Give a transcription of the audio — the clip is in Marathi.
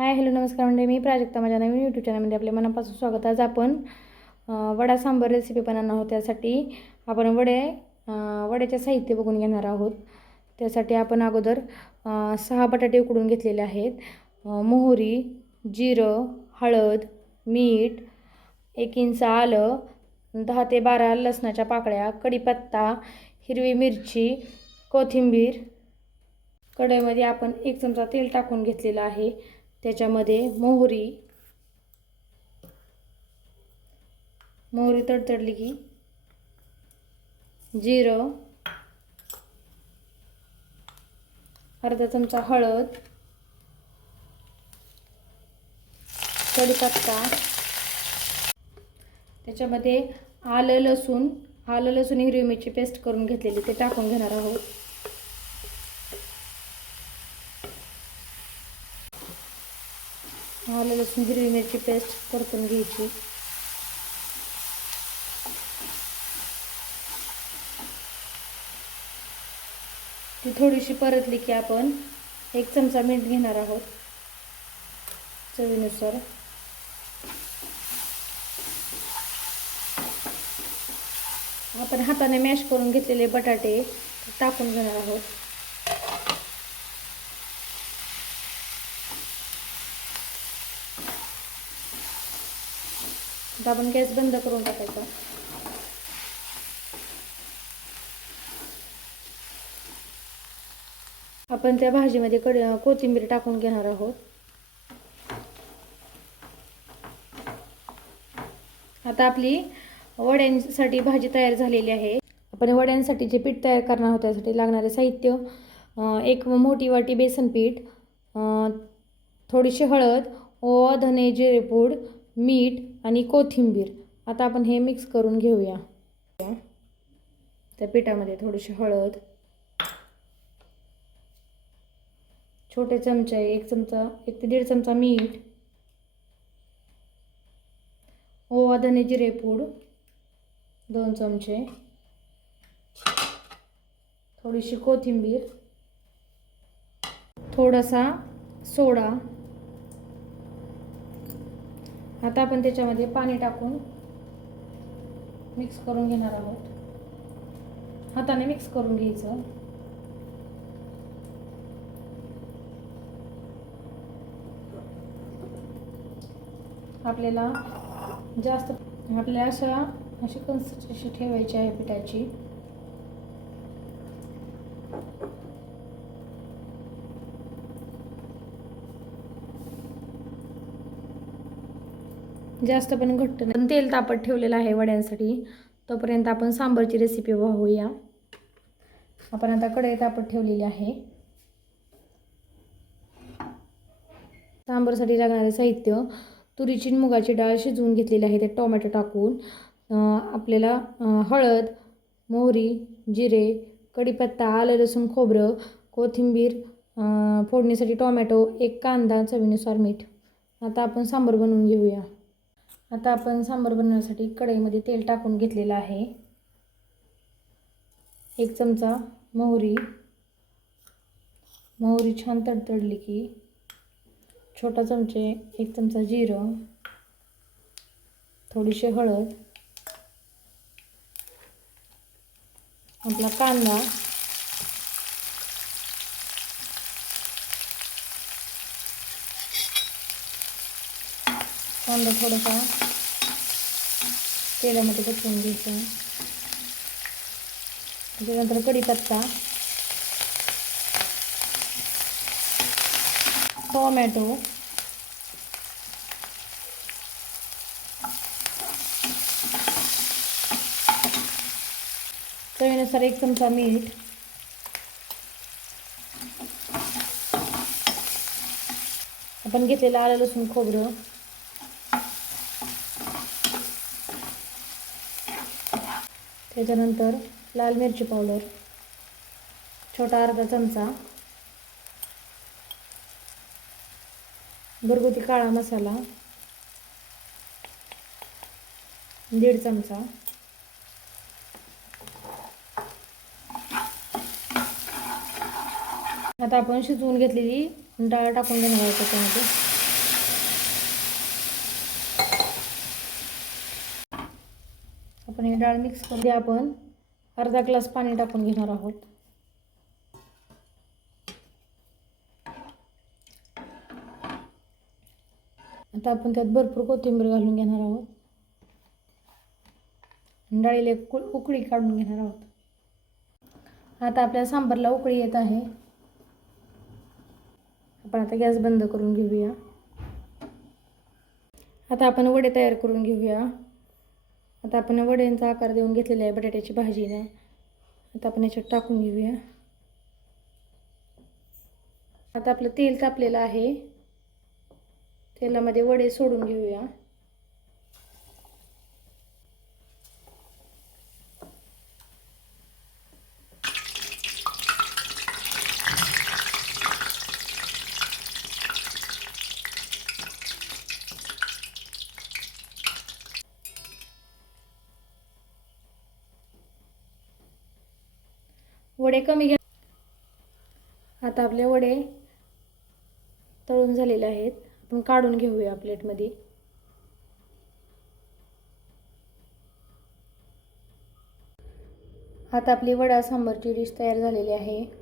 हाय हॅलो नमस्कार म्हणजे मी प्राजक्ता माझ्या नवीन यूट्यूब चॅनलमध्ये आपल्या मनापासून स्वागत. आज आपण वडा सांबर रेसिपी बनवणार आहोत. त्यासाठी आपण वडे वड्याचे साहित्य बघून घेणार आहोत. त्यासाठी आपण अगोदर सहा बटाटे उकडून घेतलेले आहेत. मोहरी जिरं हळद मीठ एक इंच आलं दहा ते बारा लसणाच्या पाकळ्या कढीपत्ता हिरवी मिरची कोथिंबीर. कढईमध्ये आपण एक चमचा तेल टाकून घेतलेलं आहे. त्याच्यामध्ये मोहरी. मोहरी तडतडली की. जिरं. अर्धा चमचा हळद. कढीपत्ता. त्याच्यामध्ये आलं लसूण. आलं लसूण हिरवी मिरची पेस्ट करून घेतलेली ते टाकून घेणार आहोत. आलं लसूण हिरवी मिरची पेस्ट परतून घ्यायची. ती थोडीशी परतली की आपण एक चमचा मीठ घेणार आहोत चवीनुसार. आपण हाताने मॅश करून घेतलेले बटाटे टाकून घेणार आहोत. आता आपण गॅस बंद करून टाकायचा. आपण त्या भाजीमध्ये कड कोथिंबीर टाकून घेणार आहोत. आता आपली वड्यांसाठी भाजी तयार झालेली आहे. आपण वड्यांसाठी जे पीठ तयार करणार आहोत त्यासाठी लागणारे साहित्य एक मोठी वाटी बेसन पीठ थोडीशी हळद ओ धने जिरेपूड मीठ आणि कोथिंबीर. आता आपण हे मिक्स करून घेऊया. त्या पिठामध्ये थोडीशी हळद छोटे चमचे एक चमचा एक ते दीड चमचा मीठ ओवा धने जिरेपूड दोन चमचे थोडीशी कोथिंबीर थोडासा सोडा आता आपण त्याच्यामध्ये पाणी टाकून मिक्स करून घेणार आहोत. हाताने मिक्स करून घ्यायचं. आपल्याला जास्त आपल्याला अशा अशी कन्सिस्टन्सी ठेवायची आहे पिठाची. जास्त पण घट्ट नाही. तेल तापत ठेवलेलं आहे वड्यांसाठी. तोपर्यंत आपण सांबरची रेसिपी पाहूया आपण आता कढई तापत ठेवलेली आहे. सांबरसाठी लागणारे साहित्य तुरीची मुगाची डाळ शिजवून घेतलेली आहे ते टोमॅटो टाकून. आपल्याला हळद मोहरी जिरे कढीपत्ता आलं लसूण खोबरं कोथिंबीर फोडणीसाठी टोमॅटो एक कांदा चवीनुसार मीठ. आता आपण सांबर बनवून घेऊया. आता आपण सांबार बनवण्यासाठी कढईमध्ये तेल टाकून घेतलेलं आहे. एक चमचा मोहरी. मोहरी छान तडतडली की छोटा चमचे एक चमचा जिरं थोडीशी हळद आपला कांदा कांदा थोडासा तेलामध्ये पचवून घ्यायचा. त्याच्यानंतर कढीपत्ता टोमॅटो चवीनुसार एक चमचा मीठ आपण घेतलेलं आलं लसूण खोबरं त्याच्यानंतर लाल मिरची पावडर छोटा अर्धा चमचा घरगुती काळा मसाला दीड चमचा आता आपण शिजवून घेतलेली डाळ टाकून घेणार आहोत त्याच्यामध्ये. आपण डाळ मिक्स करून आपण अर्धा ग्लास पाणी टाकून घेणार आहोत. आता आपण त्यात भरपूर कोथिंबीर घालून घेणार आहोत. डाळीला एक कु- उकळी काढून घेणार आहोत. आता आपल्या सांबारला उकळी येत आहे. आपण आता गॅस बंद करून घेऊया. आता आपण वडे तयार करून घेऊया. आता आपण वड्यांचा आकार देऊन घेतलेला आहे बटाट्याची भाजीने आता आपण याच्यात टाकून घेऊया. आता आपलं तेल तापलेलं आहे. तेलामध्ये वडे सोडून घेऊया. वडे कमी घ्या. आता आपले वडे तळून झालेले आहेत. आपण काढून घेऊया प्लेटमध्ये. आता आपली वडा सांबारची डिश तयार झालेली आहे.